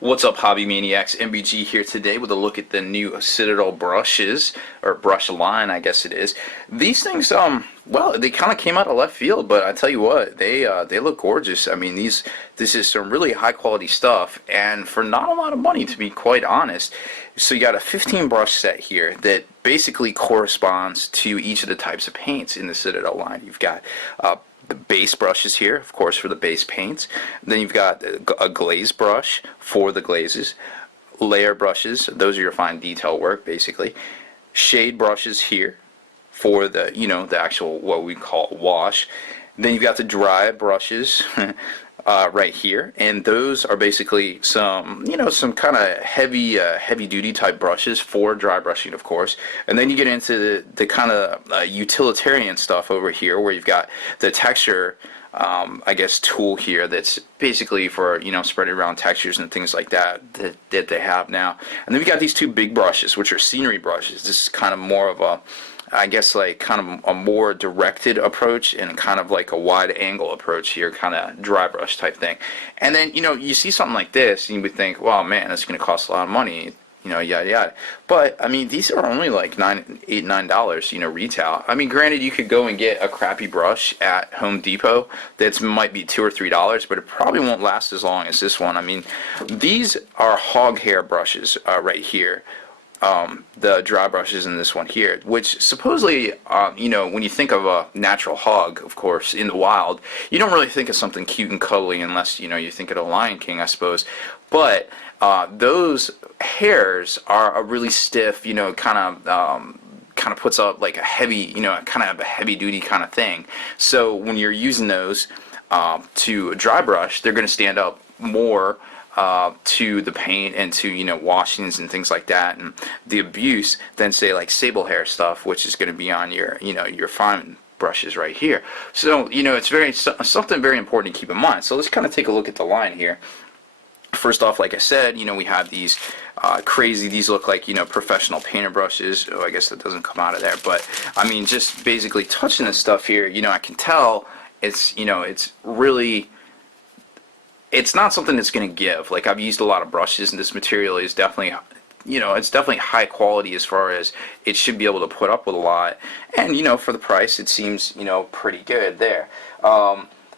What's up, Hobby Maniacs? MBG here today with a look at the new Citadel brushes, or brush line, I guess it is. These things, well, they kind of came out of left field, but I tell you what, they look gorgeous. I mean, this is some really high quality stuff, and for not a lot of money, to be quite honest. So you got a 15 brush set here that basically corresponds to each of the types of paints in the Citadel line. You've got the base brushes here, of course, for the base paints. Then you've got a glaze brush for the glazes, layer brushes, those are your fine detail work basically, shade brushes here for the, the actual what we call wash. Then you've got the dry brushes right here, and those are basically some, some kind of heavy duty type brushes for dry brushing, of course. And then you get into the kind of utilitarian stuff over here, where you've got the texture, I guess, tool here that's basically for, spreading around textures and things like that they have now. And then we got these two big brushes, which are scenery brushes. This is kind of more of a, I guess, like kind of a more directed approach and kind of like a wide angle approach here, kind of dry brush type thing. And then, you see something like this and you would think, well, man, it's going to cost a lot of money, yada yada. But I mean, these are only like $9 retail. I mean, granted, you could go and get a crappy brush at Home Depot that's might be $2 or $3, but it probably won't last as long as this one. I mean, these are hog hair brushes right here. The dry brushes in this one here, which supposedly, when you think of a natural hog, of course, in the wild, you don't really think of something cute and cuddly unless, you think of the Lion King, I suppose. But those hairs are a really stiff, kind of puts out like a heavy, kind of a heavy duty kind of thing. So when you're using those to dry brush, they're going to stand up more to the paint and to washings and things like that, and the abuse than say like sable hair stuff, which is going to be on your your fine brushes right here. So it's something very important to keep in mind. So let's kind of take a look at the line here. First off, like I said, we have these these look like professional painter brushes. Oh, I guess that doesn't come out of there, but I mean, just basically touching this stuff here, I can tell it's it's really, it's not something that's going to give. Like, I've used a lot of brushes, and this material is definitely, it's definitely high quality as far as it should be able to put up with a lot. And, for the price, it seems, pretty good there.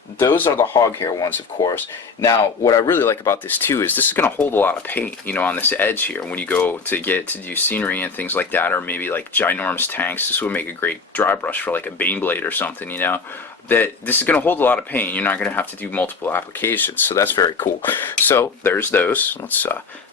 Those are the hog hair ones, of course. Now, what I really like about this, too, is this is going to hold a lot of paint, on this edge here. When you go to do scenery and things like that, or maybe like ginormous tanks, this would make a great dry brush for like a Bane blade or something, that this is going to hold a lot of paint. You're not going to have to do multiple applications, so that's very cool. So there's those. Let's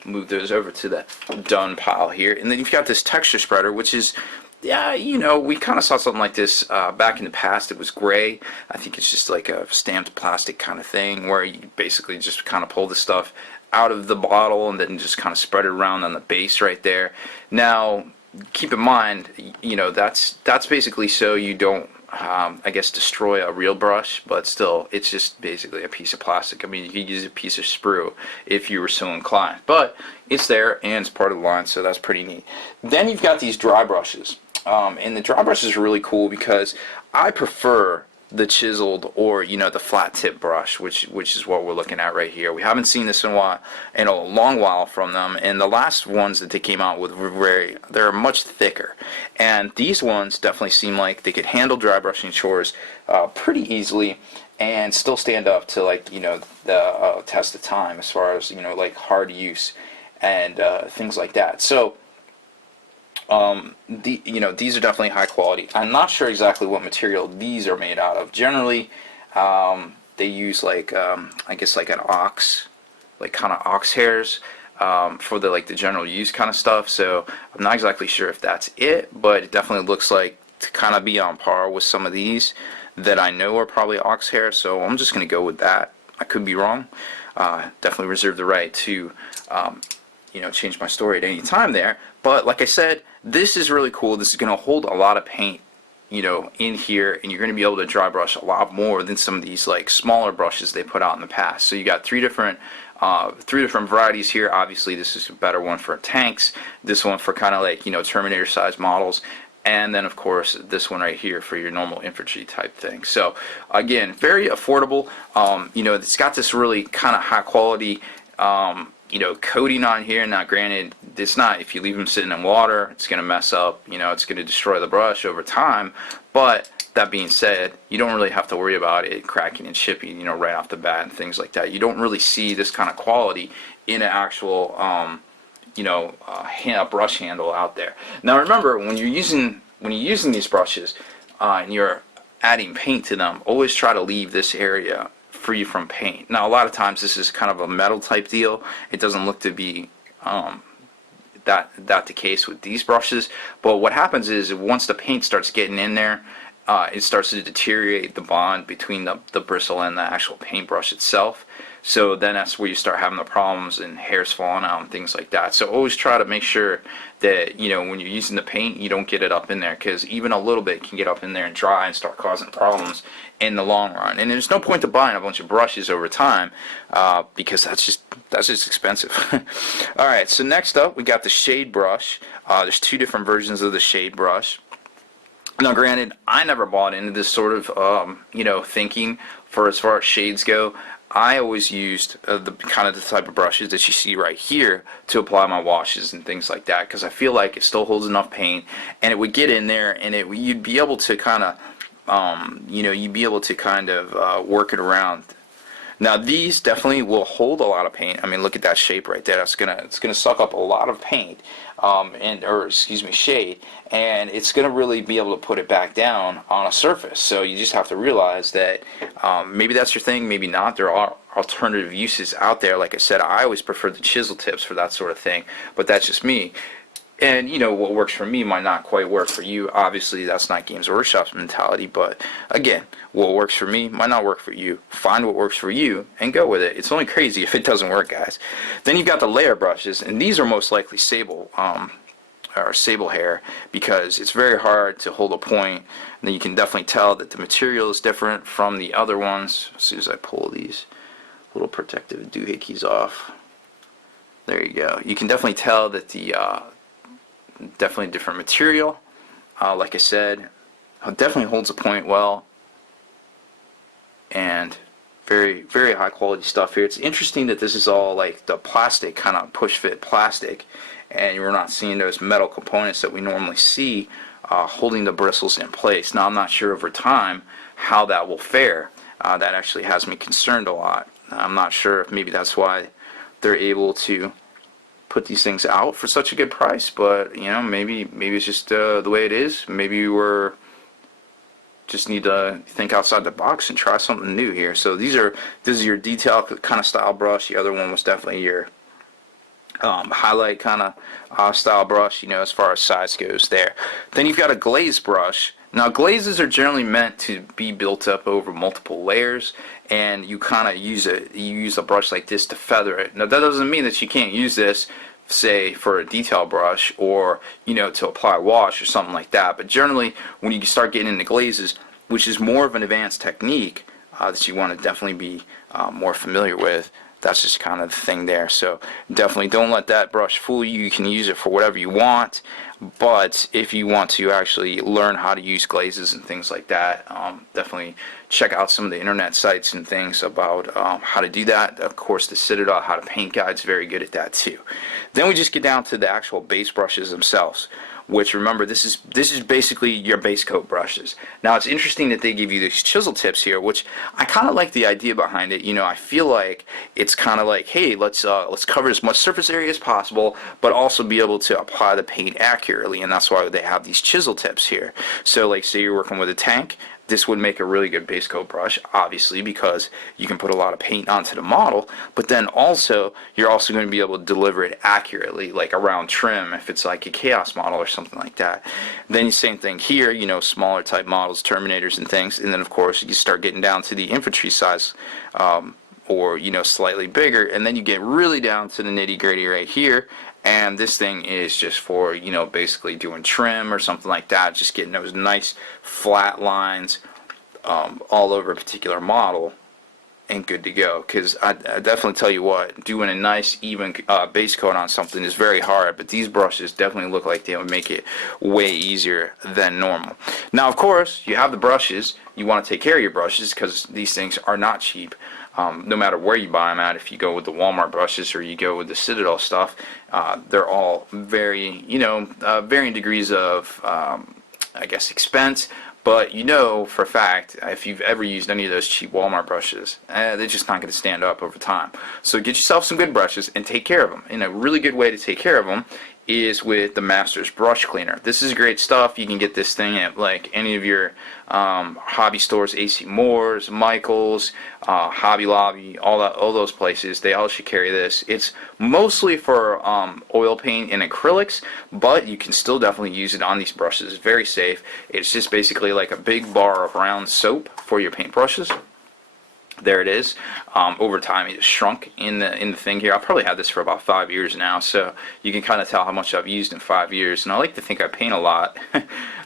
move those over to the done pile here. And then you've got this texture spreader, which is, yeah, we kind of saw something like this back in the past. It was gray. I think it's just like a stamped plastic kind of thing, where you basically just kind of pull the stuff out of the bottle and then just kind of spread it around on the base right there. Now, keep in mind, that's basically so you don't, I guess, destroy a real brush, but still, it's just basically a piece of plastic. I mean, you could use a piece of sprue if you were so inclined, but it's there and it's part of the line, so that's pretty neat. Then you've got these dry brushes, and the dry brushes are really cool because I prefer the chiseled or the flat tip brush, which is what we're looking at right here. We haven't seen this in a long while from them, and the last ones that they came out with were they're much thicker, and these ones definitely seem like they could handle dry brushing chores pretty easily and still stand up to, like, the test of time as far as like hard use and things like that. So these are definitely high quality. I'm not sure exactly what material these are made out of. Generally, they use like I guess like an ox, like kind of ox hairs for the general use kind of stuff. So I'm not exactly sure if that's it, but it definitely looks like to kind of be on par with some of these that I know are probably ox hair. So I'm just going to go with that. I could be wrong. Definitely reserve the right to change my story at any time there. But like I said, this is really cool. This is going to hold a lot of paint, in here, and you're going to be able to dry brush a lot more than some of these like smaller brushes they put out in the past. So you got three different varieties here. Obviously, this is a better one for tanks. This one for kind of like Terminator size models, and then of course this one right here for your normal infantry type thing. So again, very affordable. It's got this really kind of high quality coating on here. Now granted, it's not, if you leave them sitting in water, it's going to mess up, it's going to destroy the brush over time. But that being said, you don't really have to worry about it cracking and chipping, right off the bat and things like that. You don't really see this kind of quality in an actual, brush handle out there. Now remember, when you're using these brushes and you're adding paint to them, always try to leave this area free from paint. Now a lot of times this is kind of a metal type deal. It doesn't look to be that the case with these brushes, but what happens is once the paint starts getting in there, it starts to deteriorate the bond between the bristle and the actual paintbrush itself. So then that's where you start having the problems and hairs falling out and things like that. So always try to make sure that when you're using the paint, you don't get it up in there, because even a little bit can get up in there and dry and start causing problems in the long run. And there's no point to buying a bunch of brushes over time, because that's just expensive. All right, so next up we got the shade brush. There's two different versions of the shade brush. Now granted, I never bought into this sort of thinking for as far as shades go. I always used the type of brushes that you see right here to apply my washes and things like that, because I feel like it still holds enough paint and it would get in there, and you'd be able to kind of work it around. Now these definitely will hold a lot of paint. I mean, look at that shape right there. It's gonna suck up a lot of paint, shade, and it's gonna really be able to put it back down on a surface. So you just have to realize that maybe that's your thing, maybe not. There are alternative uses out there. Like I said, I always prefer the chisel tips for that sort of thing, but that's just me. And what works for me might not quite work for you. Obviously that's not Games Workshop's mentality, but again, what works for me might not work for you. Find what works for you and go with it. It's only crazy if it doesn't work, guys. Then you've got the layer brushes, and these are most likely sable hair, because it's very hard to hold a point. And then you can definitely tell that the material is different from the other ones. As soon as I pull these little protective doohickeys off, there you go. You can definitely tell that the definitely different material. Like I said, it definitely holds a point well, and very, very high quality stuff here. It's interesting that this is all like the plastic, kind of push fit plastic, and we're not seeing those metal components that we normally see holding the bristles in place. Now I'm not sure over time how that will fare. That actually has me concerned a lot. I'm not sure if maybe that's why they're able to put these things out for such a good price, but maybe it's just the way it is. Maybe we're just need to think outside the box and try something new here. So this is your detail kind of style brush. The other one was definitely your highlight kind of style brush, as far as size goes there. Then you've got a glaze brush. Now glazes are generally meant to be built up over multiple layers, and you kind of use a brush like this to feather it. Now that doesn't mean that you can't use this, say, for a detail brush, or to apply wash or something like that. But generally, when you start getting into glazes, which is more of an advanced technique that you want to definitely be more familiar with, that's just kind of the thing there. So definitely don't let that brush fool you. You can use it for whatever you want, but if you want to actually learn how to use glazes and things like that, definitely check out some of the internet sites and things about how to do that. Of course, the Citadel How to Paint Guide is very good at that too. Then we just get down to the actual base brushes themselves, which, remember, this is basically your base coat brushes. Now it's interesting that they give you these chisel tips here, which I kind of like the idea behind it. I feel like it's kind of like, hey, let's cover as much surface area as possible, but also be able to apply the paint accurately, and that's why they have these chisel tips here. So like, say you're working with a tank, this would make a really good base coat brush, obviously, because you can put a lot of paint onto the model, but then also you're also going to be able to deliver it accurately, like around trim, if it's like a chaos model or something like that. Then same thing here, smaller type models, Terminators and things, and then of course you start getting down to the infantry size, or slightly bigger, and then you get really down to the nitty gritty right here. And this thing is just for, basically doing trim or something like that, just getting those nice flat lines all over a particular model, and good to go. Because I definitely tell you what, doing a nice even base coat on something is very hard, but these brushes definitely look like they would make it way easier than normal. Now of course, you have the brushes, you want to take care of your brushes, because these things are not cheap. no matter where you buy them at, if you go with the Walmart brushes or you go with the Citadel stuff, they're all very, varying degrees of, I guess, expense. But you know for a fact, if you've ever used any of those cheap Walmart brushes, they're just not going to stand up over time. So get yourself some good brushes and take care of them. And a really good way to take care of them is with the Masters brush cleaner. This is great stuff. You can get this thing at like any of your hobby stores, AC Moore's, Michael's, Hobby Lobby, all those places. They all should carry this. It's mostly for oil paint and acrylics, but you can still definitely use it on these brushes. It's very safe. It's just basically like a big bar of round soap for your paint brushes. There it is. Over time, it shrunk in the thing here. I've probably had this for about 5 years now, so you can kind of tell how much I've used in 5 years. And I like to think I paint a lot,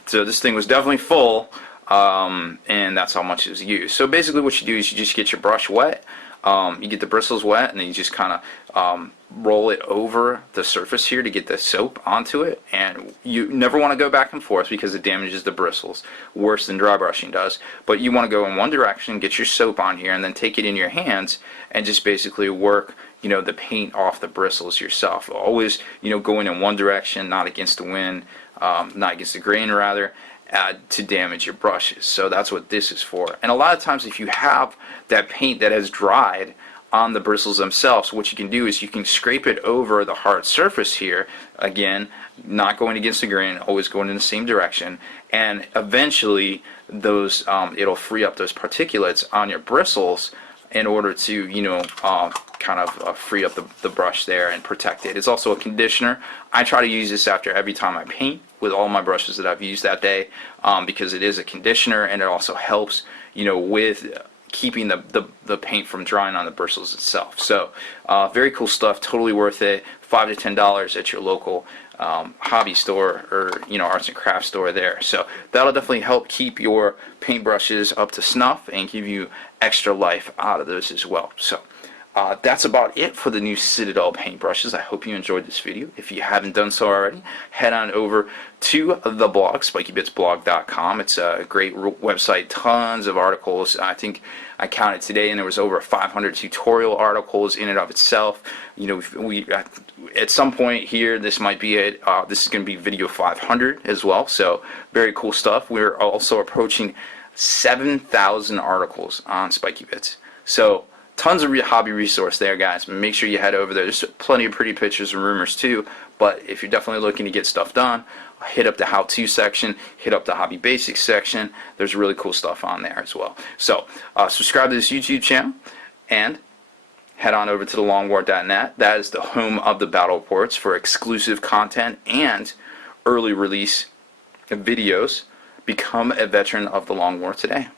so this thing was definitely full, and that's how much it was used. So basically, what you do is you just get your brush wet. You get the bristles wet, and then you just kind of roll it over the surface here to get the soap onto it. And you never want to go back and forth because it damages the bristles worse than dry brushing does. But you want to go in one direction, get your soap on here, and then take it in your hands and just basically work the paint off the bristles yourself. Always going in one direction, not against the wind, not against the grain rather, to damage your brushes. So that's what this is for. And a lot of times if you have that paint that has dried on the bristles themselves, what you can do is you can scrape it over the hard surface here, again, not going against the grain, always going in the same direction, and eventually those it'll free up those particulates on your bristles in order to kind of free up the brush there and protect it. It's also a conditioner. I try to use this after every time I paint with all my brushes that I've used that day, because it is a conditioner, and it also helps with keeping the paint from drying on the bristles itself. So very cool stuff, totally worth it. $5 to $10 at your local hobby store or arts and crafts store there. So that'll definitely help keep your paintbrushes up to snuff and give you extra life out of those as well. So that's about it for the new Citadel paintbrushes. I hope you enjoyed this video. If you haven't done so already, head on over to the blog, spikybitsblog.com. It's a great website, tons of articles. I think I counted today, and there was over 500 tutorial articles in and of itself. We at some point here, this might be it. This is going to be video 500 as well. So very cool stuff. We're also approaching 7,000 articles on Spiky Bits. So tons of hobby resource there, guys. Make sure you head over there. There's plenty of pretty pictures and rumors too, but if you're definitely looking to get stuff done, hit up the how-to section, hit up the hobby basics section. There's really cool stuff on there as well. So subscribe to this YouTube channel and head on over to thelongwar.net. That is the home of the battle reports for exclusive content and early release videos. Become a veteran of the Long War today.